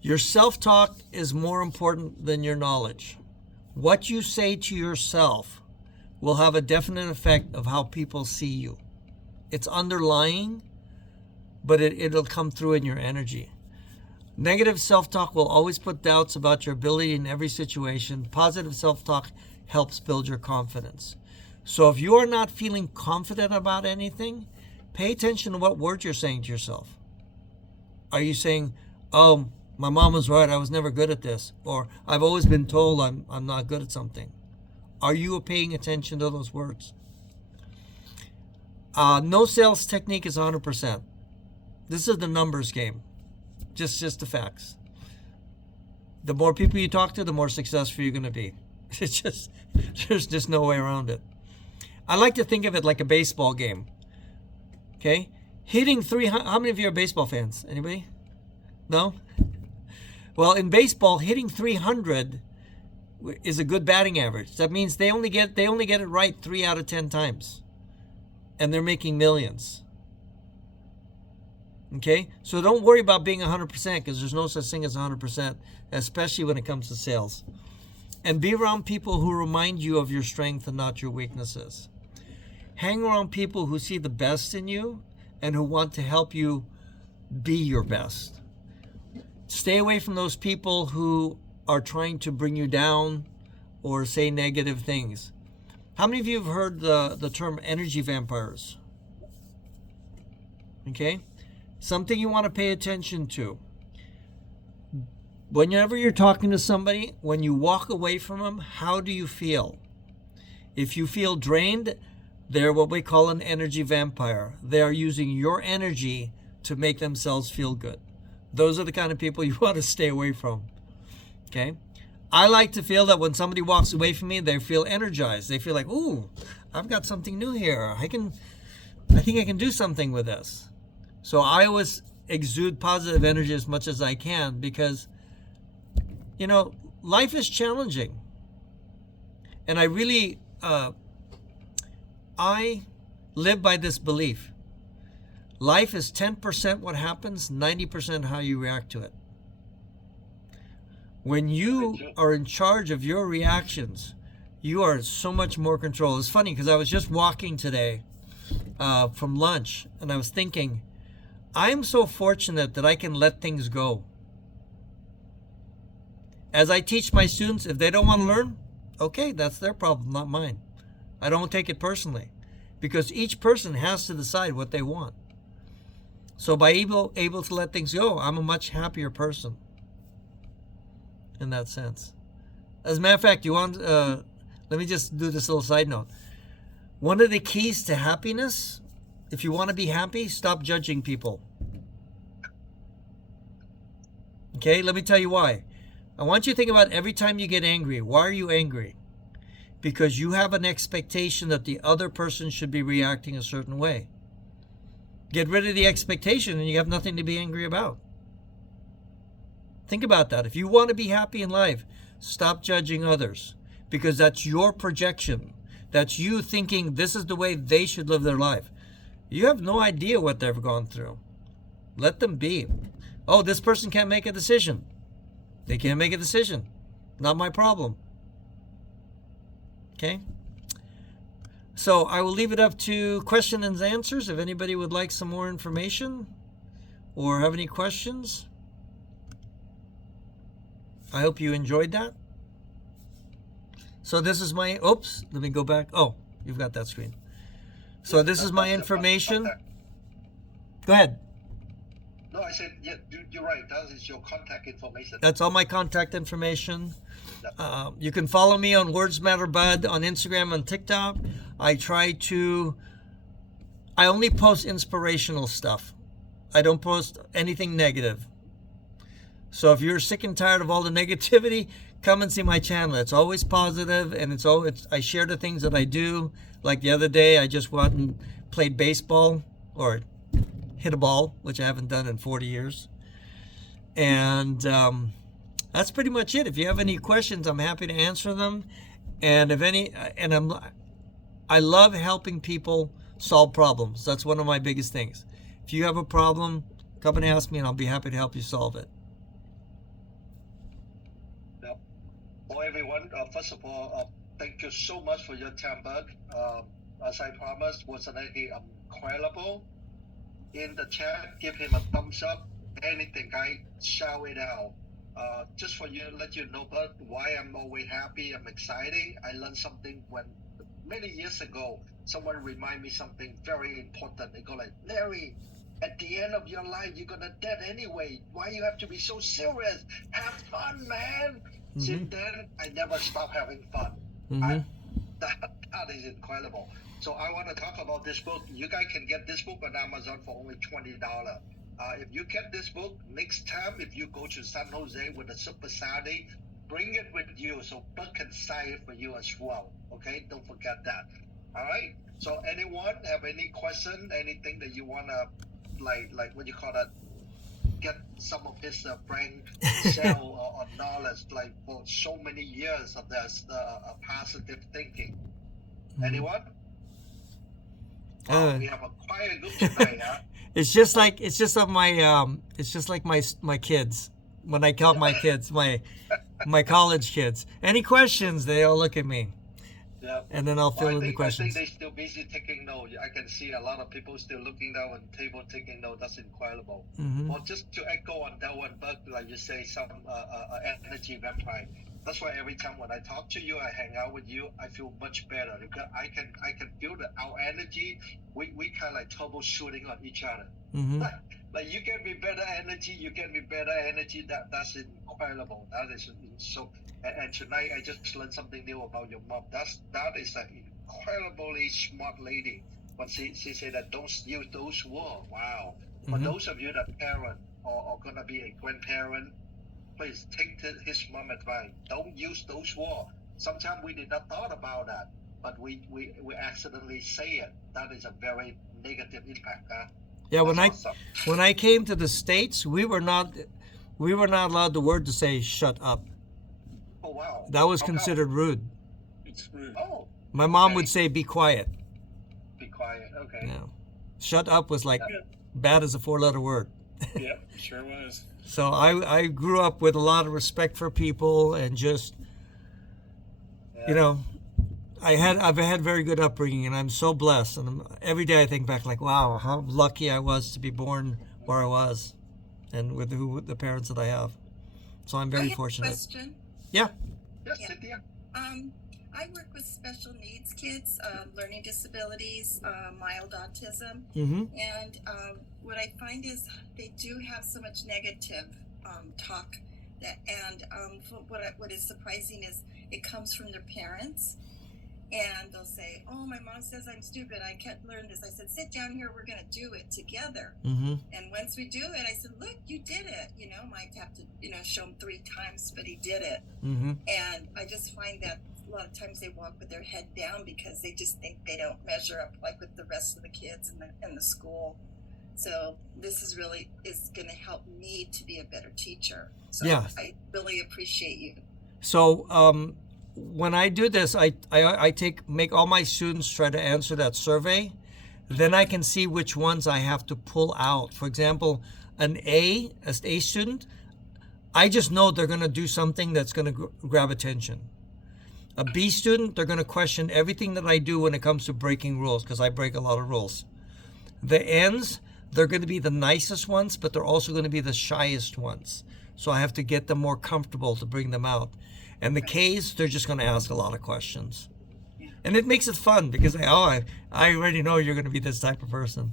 Your self-talk is more important than your knowledge. What you say to yourself will have a definite effect of how people see you. It's underlying, but it'll come through in your energy. Negative self-talk will always put doubts about your ability in every situation. Positive self-talk helps build your confidence. So if you are not feeling confident about anything, pay attention to what words you're saying to yourself. Are you saying, oh, my mom was right, I was never good at this. Or I've always been told I'm not good at something. Are you paying attention to those words? No sales technique is 100%. This is the numbers game. Just the facts. The more people you talk to, the more successful you're going to be. It's just, there's just no way around it. I like to think of it like a baseball game. Okay? Hitting 300, how many of you are baseball fans? Anybody? No? Well, in baseball, hitting 300 is a good batting average. That means they only get it right 3 out of 10 times. And they're making millions. Okay? So don't worry about being 100% because there's no such thing as 100%, especially when it comes to sales. And be around people who remind you of your strength and not your weaknesses. Hang around people who see the best in you and who want to help you be your best. Stay away from those people who are trying to bring you down or say negative things. How many of you have heard the term energy vampires? Okay? Something you want to pay attention to. Whenever you're talking to somebody, when you walk away from them, how do you feel? If you feel drained, they're what we call an energy vampire. They are using your energy to make themselves feel good. Those are the kind of people you want to stay away from. Okay? I like to feel that when somebody walks away from me, they feel energized. They feel like, ooh, I've got something new here. I think I can do something with this. So I always exude positive energy as much as I can because, you know, life is challenging. And I really, I live by this belief. Life is 10% what happens, 90% how you react to it. When you are in charge of your reactions, you are in so much more control. It's funny because I was just walking today from lunch and I was thinking, I'm so fortunate that I can let things go. As I teach my students, if they don't want to learn, okay, that's their problem, not mine. I don't take it personally because each person has to decide what they want. So by able to let things go, I'm a much happier person in that sense. As a matter of fact, let me just do this little side note. One of the keys to happiness, if you want to be happy, stop judging people. Okay, let me tell you why. I want you to think about every time you get angry. Why are you angry? Because you have an expectation that the other person should be reacting a certain way. Get rid of the expectation and you have nothing to be angry about. Think about that. If you want to be happy in life, stop judging others, because that's your projection. That's you thinking this is the way they should live their life. You have no idea what they've gone through. Let them be. Oh, this person can't make a decision. They can't make a decision. Not my problem. Okay? So I will leave it up to question and answers if anybody would like some more information or have any questions. I hope you enjoyed that. So this is my, oops, let me go back. Oh, you've got that screen. So this is my information. Go ahead. No, I said, yeah, you're right. That is your contact information. That's all my contact information. You can follow me on Words Matter Bud on Instagram and TikTok. I only post inspirational stuff. I don't post anything negative. So if you're sick and tired of all the negativity, come and see my channel. It's always positive, and I share the things that I do. Like the other day, I just went and played baseball or hit a ball, which I haven't done in 40 years. And that's pretty much it. If you have any questions, I'm happy to answer them. And I love helping people solve problems. That's one of my biggest things. If you have a problem, come and ask me, and I'll be happy to help you solve it. Well, everyone, first of all, thank you so much for your time, Bud. As I promised, was really incredible. In the chat, give him a thumbs up. Anything, guys, shout it out. Just for you, let you know, Bud, why I'm always happy, I'm excited. I learned something when many years ago, someone reminded me something very important. They go like, Larry, at the end of your life, you're gonna dead anyway. Why you have to be so serious? Have fun, man. Mm-hmm. Since then, I never stop having fun. Mm-hmm. That is incredible. So I want to talk about this book. You guys can get this book on Amazon for only $20. If you get this book, next time if you go to San Jose with a Super Saturday, bring it with you so Bud can sign it for you as well. Okay, don't forget that. All right. So anyone have any question, anything that you wanna like what you call that? Get some of his brain cell or knowledge, like for so many years of this positive thinking. Anyone? We have a quiet group tonight, huh? It's just like my kids. When I count my kids, my college kids. Any questions? They all look at me. Yeah. And then I'll fill in the questions. I think they're still busy taking notes. I can see a lot of people still looking down on the table taking notes. That's incredible. Mm-hmm. Well, just to echo on that one, but like you say, some energy vampire. That's why every time when I talk to you, I hang out with you, I feel much better because I can feel that our energy. We kind of like troubleshooting on each other. Mm-hmm. Like you get me better energy, you get me better energy. That's incredible. That is so. And tonight I just learned something new about your mom. That is an incredibly smart lady. When she said that don't use those words. Wow. Mm-hmm. For those of you that parent or gonna be a grandparent, please take his mom advice. Don't use those words. Sometimes we did not thought about that, but we accidentally say it. That is a very negative impact. Yeah, That's awesome. when I came to the States, we were not allowed the word to say shut up. Oh wow. That was considered rude. It's rude. Oh. My mom Okay. would say be quiet. Be quiet. Okay. Yeah. Shut up was like bad as a 4-letter word. Yep, sure was. So I grew up with a lot of respect for people and just, you know, I've had very good upbringing, and I'm so blessed. And every day I think back like, wow, how lucky I was to be born where I was, and with the parents that I have. So I'm very fortunate. Question. Yeah. Yes, Yeah. Cynthia. I work with special needs kids, learning disabilities, mild autism, Mm-hmm. and what I find is they do have so much negative talk that, and what is surprising is it comes from their parents, and they'll say, "Oh, my mom says I'm stupid. I can't learn this." I said, "Sit down here. We're going to do it together." Mm-hmm. And once we do it, I said, "Look, you did it." Might have to, show him 3 times, but he did it. Mm-hmm. And I just find that a lot of times they walk with their head down because they just think they don't measure up like with the rest of the kids in the school. So this is going to help me to be a better teacher. So Yeah. I really appreciate you. So when I do this, I make all my students try to answer that survey. Then I can see which ones I have to pull out. For example, an A student, I just know they're going to do something that's going to grab attention. A B student, they're going to question everything that I do when it comes to breaking rules, because I break a lot of rules. The N's, they're going to be the nicest ones, but they're also going to be the shyest ones. So I have to get them more comfortable to bring them out. And the K's, they're just going to ask a lot of questions. And it makes it fun because I already know you're going to be this type of person.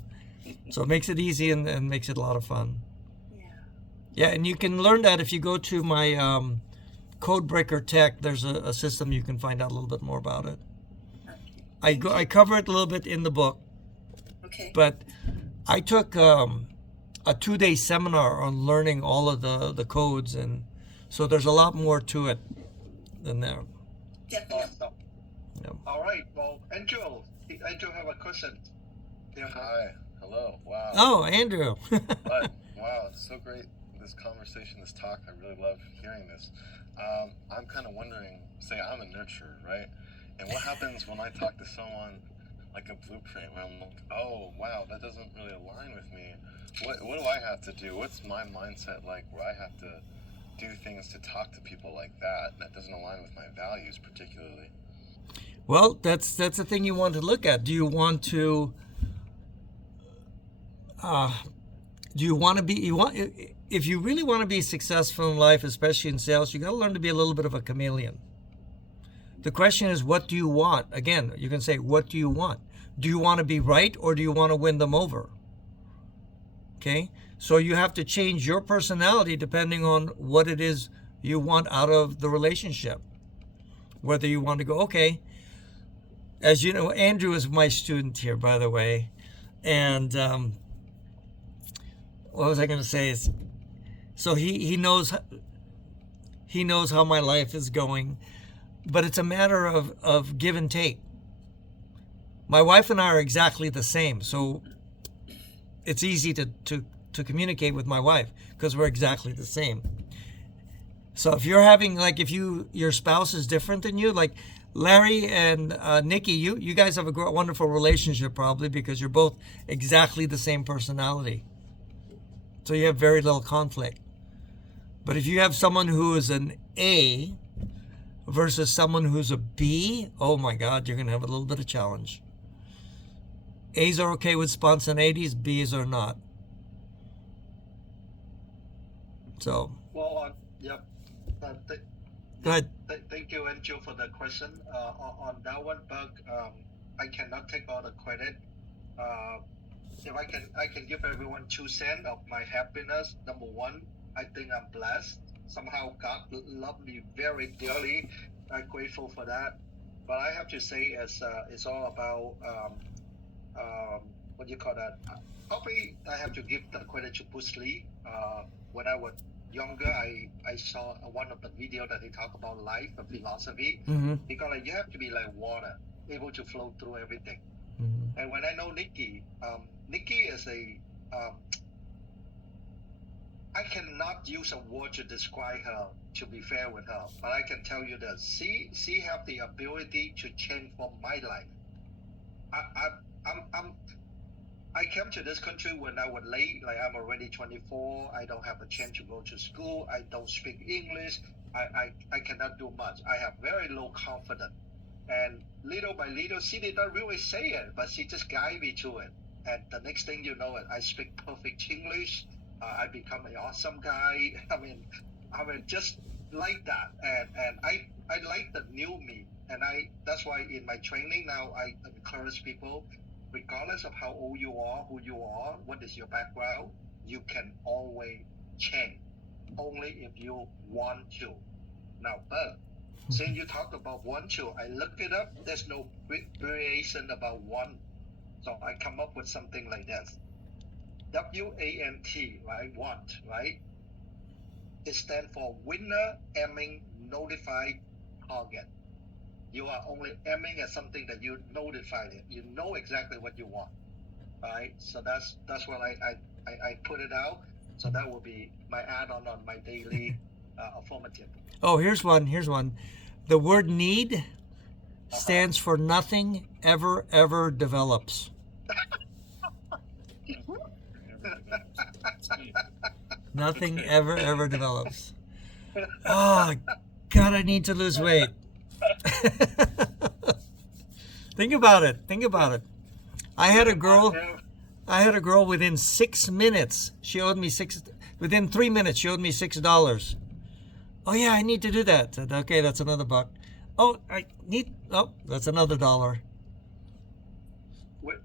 So it makes it easy and makes it a lot of fun. Yeah, and you can learn that if you go to my Codebreaker Tech. There's a system you can find out a little bit more about it. I cover it a little bit in the book. Okay. But I took a 2-day seminar on learning all of the codes, and so there's a lot more to it than that. Definitely. Awesome. Yeah. All right. Well, Andrew have a question. Yeah. Hi. Hello. Wow. Oh, Andrew. But, wow, it's so great, this conversation, this talk. I really love hearing this. I'm kind of wondering, say I'm a nurturer, right? And what happens when I talk to someone like a blueprint where I'm like, oh, wow, that doesn't really align with me. What do I have to do? What's my mindset like where I have to do things to talk to people like that doesn't align with my values particularly? Well, that's the thing you want to look at. Do you want to be if you really want to be successful in life, especially in sales, you got to learn to be a little bit of a chameleon. The question is, what do you want? Again, you can say, what do you want? Do you want to be right, or do you want to win them over? Okay, so you have to change your personality depending on what it is you want out of the relationship. Whether you want to go, okay, as you know, Andrew is my student here, by the way, and what was I going to say? So he knows how my life is going, but it's a matter of give and take. My wife and I are exactly the same, so it's easy to communicate with my wife because we're exactly the same. So if you're having, like, your spouse is different than you, like Larry and Nikki, you guys have a wonderful relationship probably because you're both exactly the same personality. So you have very little conflict. But if you have someone who is an A versus someone who's a B, oh my God, you're going to have a little bit of challenge. A's are okay with spontaneities, B's are not. So. Well, yep. Go ahead. Thank you, Andrew, for the question. On that one, Buck, I cannot take all the credit. If I can give everyone 2 cents of my happiness. Number one, I think I'm blessed. Somehow God loved me very dearly. I'm grateful for that. But I have to say, it's all about what do you call that? Probably I have to give the credit to Bruce Lee. When I was younger, I saw one of the video that he talked about life, the philosophy. Mm-hmm. He got like, you have to be like water, able to flow through everything. Mm-hmm. And when I know Nikki, Nikki is I cannot use a word to describe her, to be fair with her, but I can tell you that she have the ability to change for my life. I came to this country when I was late, like I'm already 24, I don't have a chance to go to school, I don't speak English, I cannot do much. I have very low confidence. And little by little, she did not really say it, but she just guided me to it. And the next thing you know, I speak perfect English. I become an awesome guy. I mean, just like that. And I like the new me. And that's why in my training now, I encourage people, regardless of how old you are, who you are, what is your background, you can always change. Only if you want to. Now, but since you talked about want to, I looked it up. There's no variation about want. So I come up with something like this. WANT, right? Want, right? It stands for winner aiming notified target. You are only aiming at something that you notified it. You know exactly what you want. right? So that's what I put it out. So that will be my add-on on my daily formative. Oh, here's one. Here's one. The word need stands for nothing ever develops. Nothing ever develops. Oh, God, I need to lose weight. Think about it. Think about it. I had a girl within 6 minutes. She owed me within 3 minutes, she owed me $6. Oh yeah, I need to do that. Said, okay, that's another buck. Oh, that's another $1.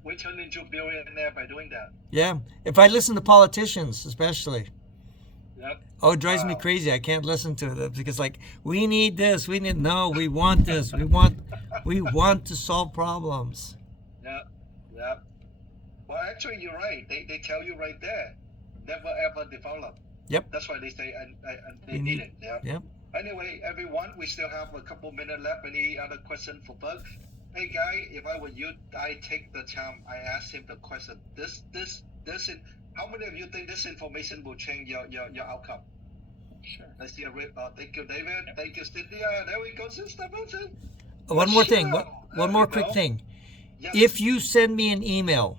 We turn into a billionaire by doing that. Yeah. If I listen to politicians, especially. Yep. Oh, it drives me crazy. I can't listen to it because like we need this, we want this, we want to solve problems. Yeah. Well, actually, you're right. They tell you right there, never ever develop. Yep. That's why they say and they need it. Yeah. Yep. Anyway, everyone, we still have a couple minutes left. Any other question for Bug? Hey, guy, if I were you, I take the time. I ask him the question. This. How many of you think this information will change your outcome? Sure. Let's see. Thank you, David. Thank you, Cynthia. There we go, Sister Wilson. One more thing. Sure. One more quick thing. Yes. If you send me an email,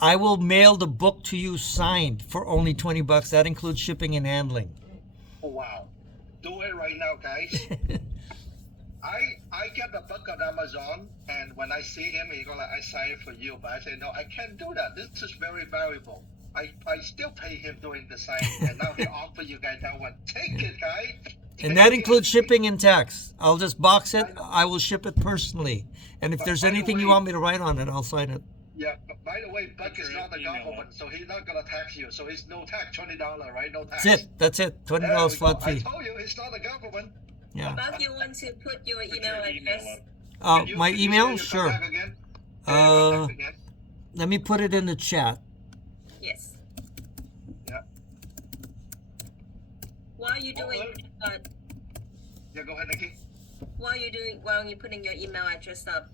I will mail the book to you signed for only $20. That includes shipping and handling. Oh, wow. Do it right now, guys. I get the book on Amazon, and when I see him, he go like, I sign it for you. But I say, no, I can't do that. This is very valuable. I still pay him doing the sign, and now he offer you guys that one. Take it, guys. And that includes shipping and tax. I'll just box it. I will ship it personally. And if there's anything you want me to write on it, I'll sign it. Yeah, but by the way, Buck is not the Email government, so he's not gonna tax you. So it's no tax, $20, right? No tax. That's it. There $20 we flat go. I fee. told you, it's not the government. Yeah. Bob, you want to put your email address? Can you- My can you email? say your Sure. contact again? Say your contact again. Let me put it in the chat. Yes. Yeah. While you're doing, Yeah, go ahead, Nikki. while you're putting your email address up,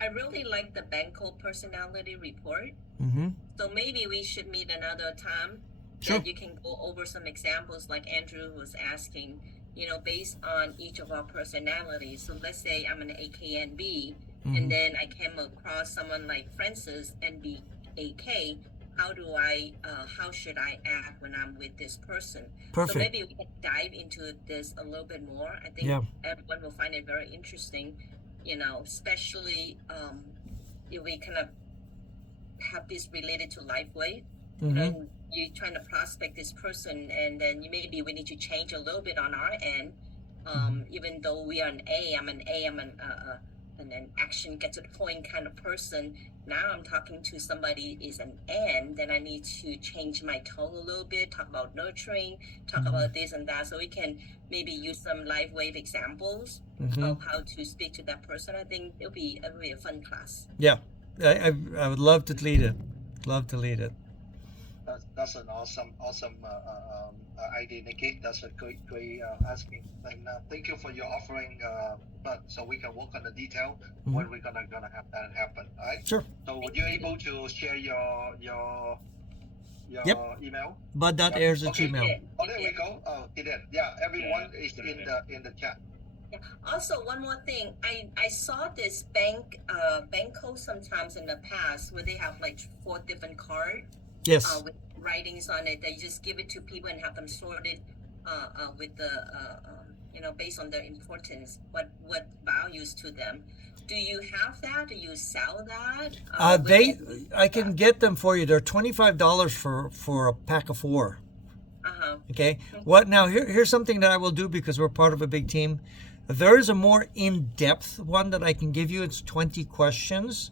I really like the Banco personality report. Mm-hmm. So maybe we should meet another time Sure. that you can go over some examples like Andrew was asking, based on each of our personalities. So let's say I'm an AKNB, and then I came across someone like Francis NB how should I act when I'm with this person? Perfect. So maybe we can dive into this a little bit more. I think everyone will find it very interesting, especially if we kind of have this related to Lifewave. Mm-hmm. You're trying to prospect this person, and then maybe we need to change a little bit on our end. Even though we are an A, I'm an action get to the point kind of person. Now I'm talking to somebody is an N, then I need to change my tone a little bit, talk about nurturing, talk about this and that, so we can maybe use some Lifewave examples of how to speak to that person. I think it'll be a fun class. Yeah. I would love to lead it. That's an awesome idea, Nikki. That's a great asking. And thank you for your offering. But so we can work on the detail when we're gonna have that happen. All right. Sure. So would you able to share your email? Bud.airs at Okay. Gmail. Oh, there we go. Oh, it did. Yeah, everyone is in the chat. Yeah. Also, one more thing, I saw this Banco sometimes in the past where they have like 4 different cards. Yes. With writings on it, that you just give it to people and have them sorted with the based on their importance, what values to them. Do you have that? Do you sell that? I can get them for you. They're $25 for a pack of 4. Okay. What now? Here's something that I will do because we're part of a big team. There is a more in-depth one that I can give you. It's 20 questions.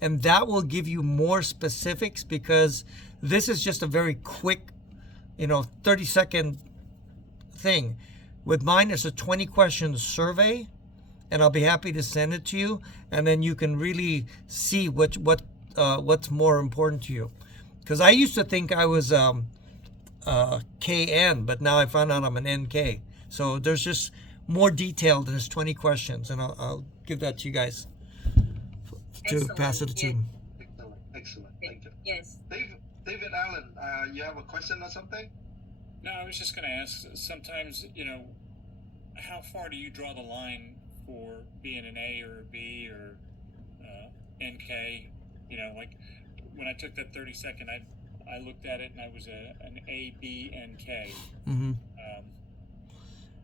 And that will give you more specifics because this is just a very quick, 30-second thing. With mine, it's a 20 questions survey, and I'll be happy to send it to you. And then you can really see what's more important to you. Because I used to think I was KN, but now I found out I'm an NK. So there's just more detail. There's 20 questions, and I'll give that to you guys to pass to the team. Excellent. Yes. David Allen, you have a question or something? No, I was just going to ask. Sometimes, how far do you draw the line for being an A or a B or NK? Like when I took that 30-second, I looked at it and I was an A, B, NK. Mm-hmm.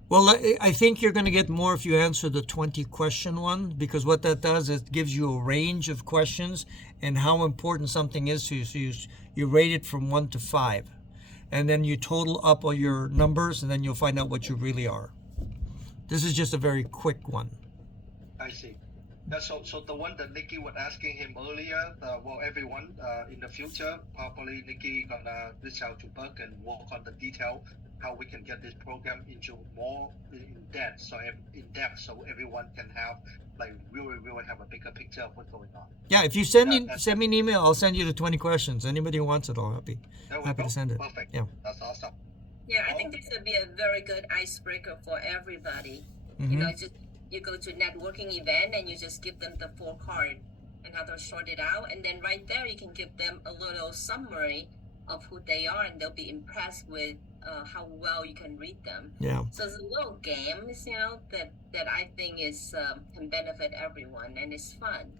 Well, I think you're going to get more if you answer the 20 question one, because what that does is it gives you a range of questions and how important something is to you. So you rate it from 1 to 5, and then you total up all your numbers, and then you'll find out what you really are. This is just a very quick one. I see. Yeah, so the one that Nikki was asking him earlier, well, everyone in the future, probably Nikki gonna reach out to Buck and work on the detail how we can get this program into more in depth, so everyone can have like really have a bigger picture of what's going on. Yeah, if you send me an email, I'll send you the 20 questions. Anybody who wants it, I'll happy to send it. Perfect. Yeah. That's awesome. Yeah, I think this would be a very good icebreaker for everybody. Mm-hmm. Just you go to networking event and you just give them the 4 card and how to sort it out, and then right there you can give them a little summary of who they are, and they'll be impressed with how well you can read them. Yeah. So it's a little games, that I think is can benefit everyone, and it's fun.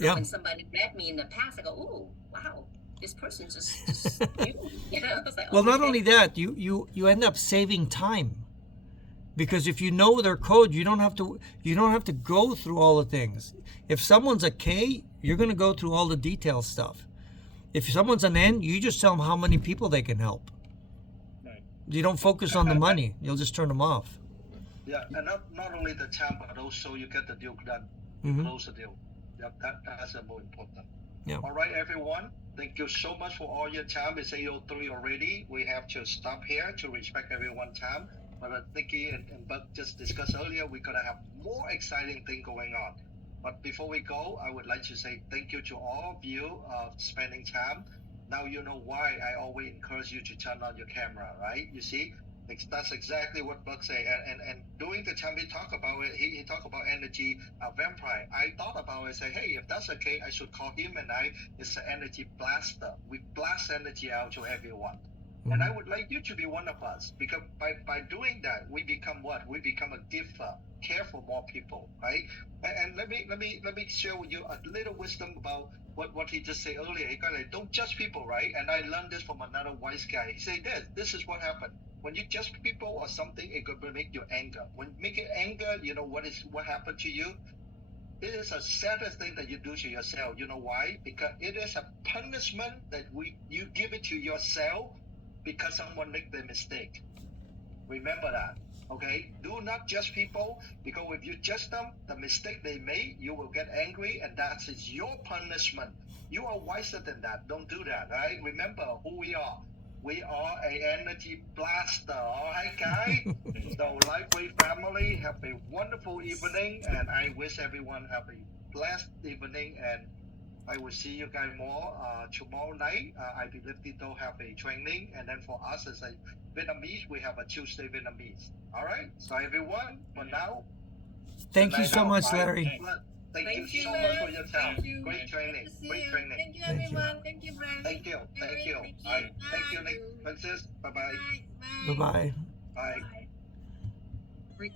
Yeah. When somebody read me in the past, I go, "Ooh, wow, this person just knew." It's like, Well, not okay. only that, you end up saving time, because if you know their code, you don't have to go through all the things. If someone's a K, you're going to go through all the detailed stuff. If someone's an N, you just tell them how many people they can help. Right. You don't focus on the money. You'll just turn them off. Yeah, and not only the time, but also you get the deal done. Mm-hmm. Close the deal. Yep, that's more important. Yeah. All right, everyone. Thank you so much for all your time. It's 8:03 already. We have to stop here to respect everyone's time. But Nikki and Buck just discussed earlier, we're going to have more exciting thing going on. But before we go, I would like to say thank you to all of you spending time. Now you know why I always encourage you to turn on your camera, right? You see, that's exactly what Buck say. And during the time he talked about it, he talked about energy vampire. I thought about it, say, hey, if that's okay, I should call him and it's an energy blaster. We blast energy out to everyone. And I would like you to be one of us, because by doing that, we become what? We become a giver, care for more people, right? And let me share with you a little wisdom about what he just said earlier. He got like, don't judge people, right? And I learned this from another wise guy. He said this is what happened. When you judge people or something, it could make you anger. When you make it anger, you know what happened to you? It is a saddest thing that you do to yourself. You know why? Because it is a punishment that you give it to yourself because someone make the mistake. Remember that, okay? Do not judge people, because if you judge them, the mistake they made, you will get angry, and that is your punishment. You are wiser than that. Don't do that, right? Remember who we are. We are a energy blaster, all right, guys? So Lifewave family, have a wonderful evening, and I wish everyone have a blessed evening, and I will see you guys more tomorrow night. I believe Tito have a training, and then for us as a Vietnamese, we have a Tuesday Vietnamese. All right. So everyone, for now. Thank you so much, Larry. Thank you so much for your time. Thank you. Great training. Great training. Thank you, Thank you. everyone. Thank you, Brian. Thank you. Thank you. All right. Thank you, Nick. Francis. Bye-bye. Bye. Bye-bye. Bye. Bye.